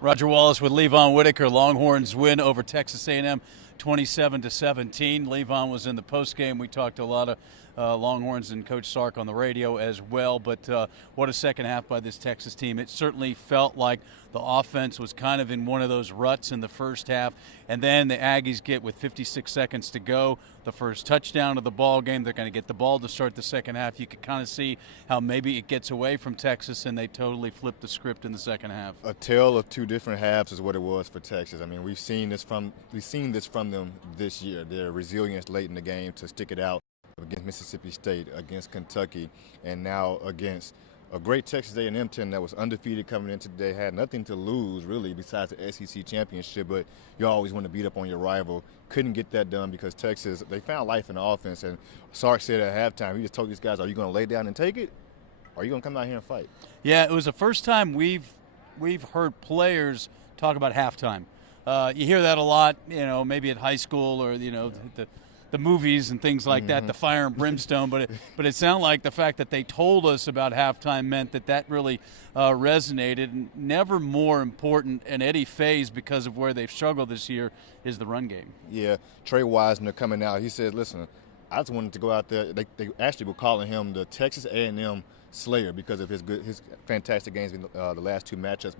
Roger Wallace with LeVon Whittaker. Longhorns win over Texas A&M 27-17. LeVon was in the postgame. We talked to a lot of Longhorns and Coach Sark on the radio as well. But what a second half by this Texas team. It certainly felt like the offense was kind of in one of those ruts in the first half. And then the Aggies get, with 56 seconds to go, the first touchdown of the ball game. They're going to get the ball to start the second half. You could kind of see how maybe it gets away from Texas, and they totally flipped the script in the second half. A tale of two different halves is what it was for Texas. I mean, we've seen this from them this year. Their resilience late in the game to stick it out against Mississippi State, against Kentucky, and now against a great Texas A&M team that was undefeated coming into today, had nothing to lose really besides the SEC championship, but you always want to beat up on your rival. Couldn't get that done because Texas, they found life in the offense, and Sark said at halftime, he just told these guys, are you going to lay down and take it, or are you going to come out here and fight? Yeah, it was the first time we've heard players talk about halftime. You hear that a lot, maybe at high school or, the movies and things like that, the fire and brimstone, but it sounded like the fact that they told us about halftime meant that really resonated. And never more important, and Eddie Faye's, because of where they've struggled this year, is the run game. Yeah, Trey Wisener coming out, he said, listen, I just wanted to go out there. They actually were calling him the Texas A&M Slayer because of his fantastic games in the last two matchups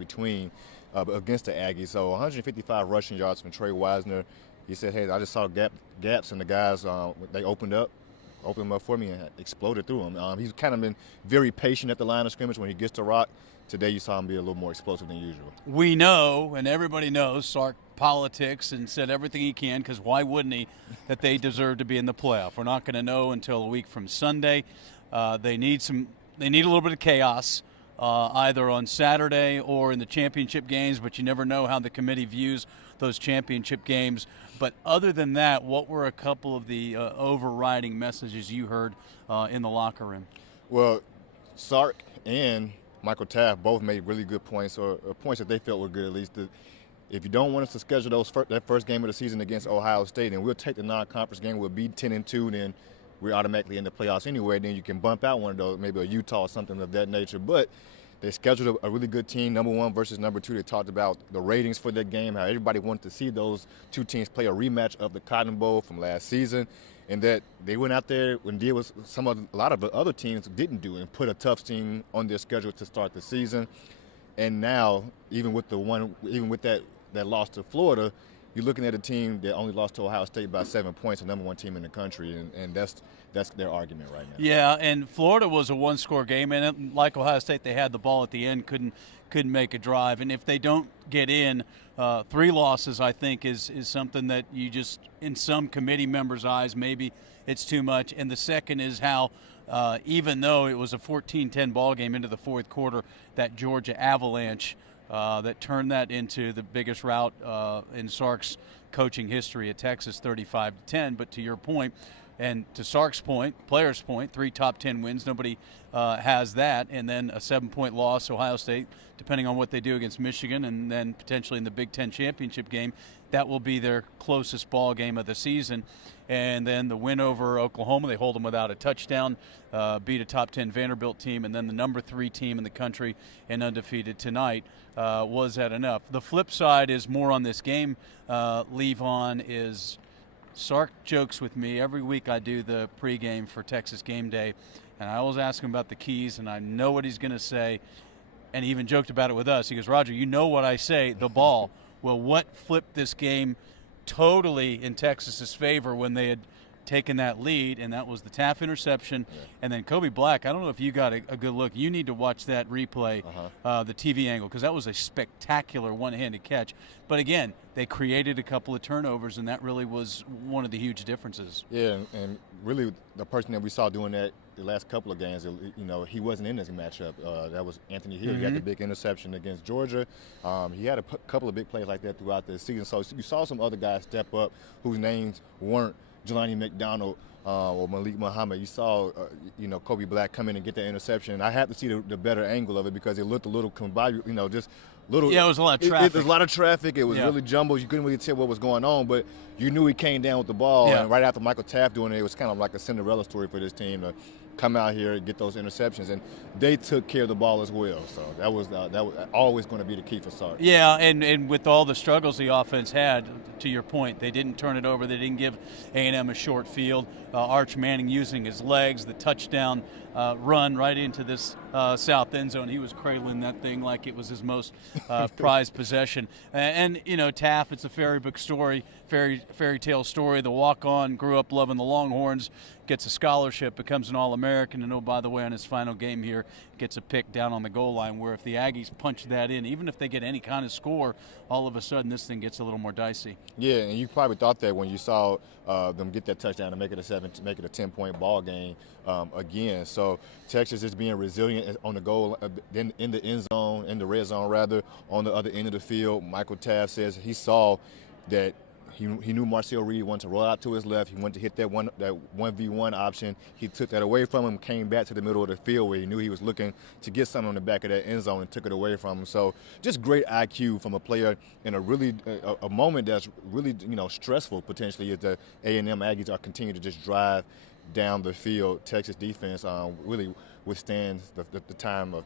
against the Aggies. So 155 rushing yards from Trey Wisener. He said, hey, I just saw gaps in the guys. They opened them up for me and exploded through them. He's kind of been very patient at the line of scrimmage when he gets to rock. Today you saw him be a little more explosive than usual. We know, and everybody knows, Sark politics and said everything he can, because why wouldn't he, that they deserve to be in the playoff. We're not going to know until a week from Sunday. They need a little bit of chaos. Either on Saturday or in the championship games, but you never know how the committee views those championship games. But other than that, what were a couple of the overriding messages you heard in the locker room? Well, Sark and Michael Taft both made really good points, or points that they felt were good at least. If you don't want us to schedule that first game of the season against Ohio State, and we'll take the non-conference game, we'll be 10-2, then we're automatically in the playoffs anyway. Then you can bump out one of those, maybe a Utah or something of that nature. But they scheduled a really good team, number one versus number two. They talked about the ratings for that game, how everybody wanted to see those two teams play a rematch of the Cotton Bowl from last season, and that they went out there and did what a lot of the other teams didn't do, and put a tough team on their schedule to start the season. And now, even with that loss to Florida, you're looking at a team that only lost to Ohio State by 7 points, the number one team in the country, and that's their argument right now. Yeah, and Florida was a one-score game, and like Ohio State, they had the ball at the end, couldn't make a drive. And if they don't get in, 3 losses, I think, is something that you just, in some committee members' eyes, maybe it's too much. And the second is how, even though it was a 14-10 ball game into the fourth quarter, that Georgia Avalanche that turned that into the biggest rout in Sark's coaching history at Texas, 35-10. But to your point, and to Sark's point, players' point, 3 top 10 wins. Nobody has that. And then a 7-point loss, Ohio State, depending on what they do against Michigan, and then potentially in the Big Ten championship game, that will be their closest ball game of the season. And then the win over Oklahoma, they hold them without a touchdown, beat a top 10 Vanderbilt team, and then the number 3 team in the country and undefeated tonight. Was that enough? The flip side is more on this game, LeVon, is Sark jokes with me. Every week I do the pregame for Texas Game Day, and I always ask him about the keys, and I know what he's going to say. And he even joked about it with us. He goes, Roger, you know what I say, the ball. Well, what flipped this game totally in Texas's favor when they had taken that lead, and that was the Taft interception. Yeah. And then Kobe Black, I don't know if you got a good look. You need to watch that replay, the TV angle, because that was a spectacular one-handed catch. But again, they created a couple of turnovers, and that really was one of the huge differences. Yeah, and really the person that we saw doing that the last couple of games, he wasn't in this matchup. That was Anthony Hill. He had the big interception against Georgia. He had a couple of big plays like that throughout the season. So you saw some other guys step up whose names weren't Jelani McDonald or Malik Muhammad. You saw, Kobe Black come in and get that interception. I had to see the better angle of it because it looked a little just little. Yeah, it was a lot of traffic. There was a lot of traffic. It was really jumbled. You couldn't really tell what was going on, but you knew he came down with the ball. Yeah. And right after Michael Taft doing it, it was kind of like a Cinderella story for this team to come out here and get those interceptions, and they took care of the ball as well. So that was always going to be the key for Sark. Yeah, and with all the struggles the offense had, to your point, they didn't turn it over. They didn't give A&M a short field. Arch Manning using his legs, the touchdown run right into this south end zone. He was cradling that thing like it was his most prized possession. And you know, Taft, it's a fairy book story, fairy tale story. The walk-on grew up loving the Longhorns, gets a scholarship, becomes an All-American, and oh, by the way, on his final game here, gets a pick down on the goal line, where if the Aggies punch that in, even if they get any kind of score, all of a sudden this thing gets a little more dicey. Yeah, and you probably thought that when you saw them get that touchdown and make it a 10-point ball game again. So Texas is being resilient on the goal, in the end zone, in the red zone rather, on the other end of the field. Michael Taft says he saw that he knew Marcel Reed wanted to roll out to his left. He wanted to hit that 1v1 option. He took that away from him, came back to the middle of the field where he knew he was looking to get something on the back of that end zone and took it away from him. So just great IQ from a player in a really a moment that's really, you know, stressful potentially, as the A&M Aggies are continuing to just drive down the field. Texas defense really withstands the time of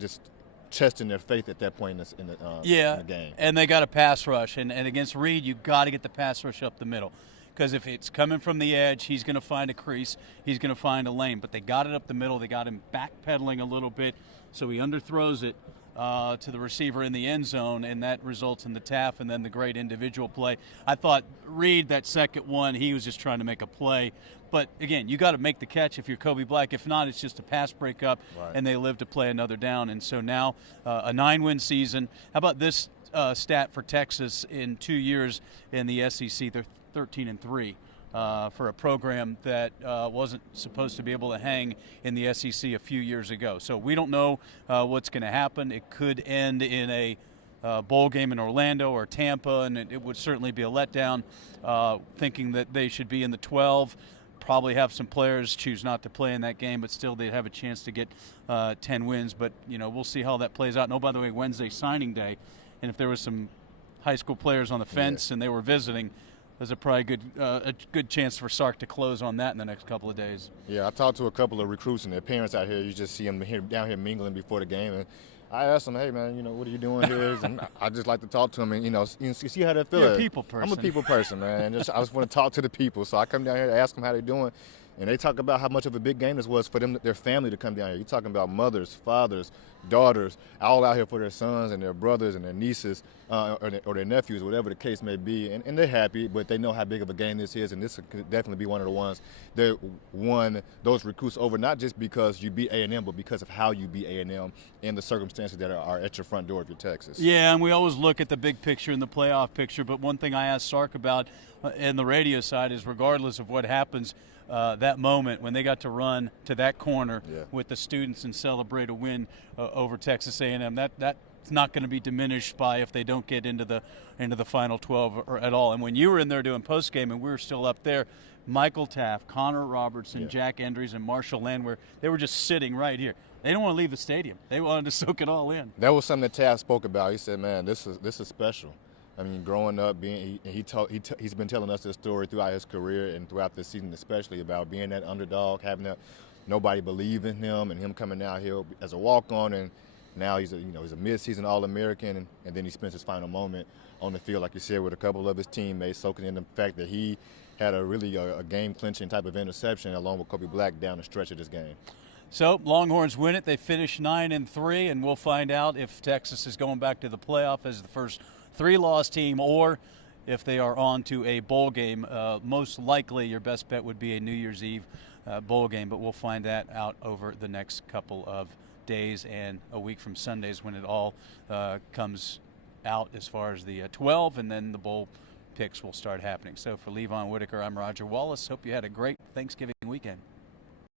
just testing their faith at that point in the game. And they got a pass rush, and against Reed, you got to get the pass rush up the middle, because if it's coming from the edge, he's going to find a crease, he's going to find a lane. But they got it up the middle. They got him backpedaling a little bit, so he underthrows it to the receiver in the end zone, and that results in the Taft and then the great individual play. I thought Reed, that second one, he was just trying to make a play. But, again, you got to make the catch if you're Kobe Black. If not, it's just a pass breakup, right, and they live to play another down. And so now a 9-win season. How about this stat for Texas in 2 years in the SEC? They're 13-3. For a program that wasn't supposed to be able to hang in the SEC a few years ago. So we don't know what's going to happen. It could end in a bowl game in Orlando or Tampa, and it would certainly be a letdown, thinking that they should be in the 12. Probably have some players choose not to play in that game, but still they'd have a chance to get 10 wins. But, you know, we'll see how that plays out. And, oh, by the way, Wednesday signing day, and if there was some high school players on the fence and they were visiting, there's probably a good chance for Sark to close on that in the next couple of days. Yeah, I talked to a couple of recruits and their parents out here. You just see them down here mingling before the game. And I asked them, hey, man, you know, what are you doing here? And I just like to talk to them and, you know, see how they feel. You're a people person. I'm a people person, man. I just want to talk to the people. So I come down here to ask them how they're doing. And they talk about how much of a big game this was for them, their family, to come down here. You're talking about mothers, fathers, daughters, all out here for their sons and their brothers and their nieces or their nephews, whatever the case may be. And they're happy, but they know how big of a game this is, and this could definitely be one of the ones that won those recruits over, not just because you beat A&M, but because of how you beat A&M and the circumstances that are at your front door if you're Texas. Yeah, and we always look at the big picture and the playoff picture, but one thing I asked Sark about in the radio side is, regardless of what happens, that moment when they got to run to that corner with the students and celebrate a win over Texas A&M, that's not going to be diminished by if they don't get into the final 12 or at all. And when you were in there doing post game and we were still up there, Michael Taft, Connor Robertson, Jack Endries, and Marshall Landwehr, they were just sitting right here. They didn't want to leave the stadium. They wanted to soak it all in. That was something that Taft spoke about. He said, "Man, this is special." I mean, growing up, he's been telling us this story throughout his career and throughout this season, especially about being that underdog, having that nobody believe in him, and him coming out here as a walk-on, and now he's a mid-season All-American, and then he spends his final moment on the field, like you said, with a couple of his teammates, soaking in the fact that he had a game-clinching type of interception along with Kobe Black down the stretch of this game. So Longhorns win it. They finish 9-3, and we'll find out if Texas is going back to the playoff as the first 3-loss team, or if they are on to a bowl game. Most likely your best bet would be a New Year's Eve bowl game, but we'll find that out over the next couple of days and a week from Sundays when it all comes out as far as the 12, and then the bowl picks will start happening. So for LeVon, Whittaker, I'm Roger Wallace. Hope you had a great Thanksgiving weekend.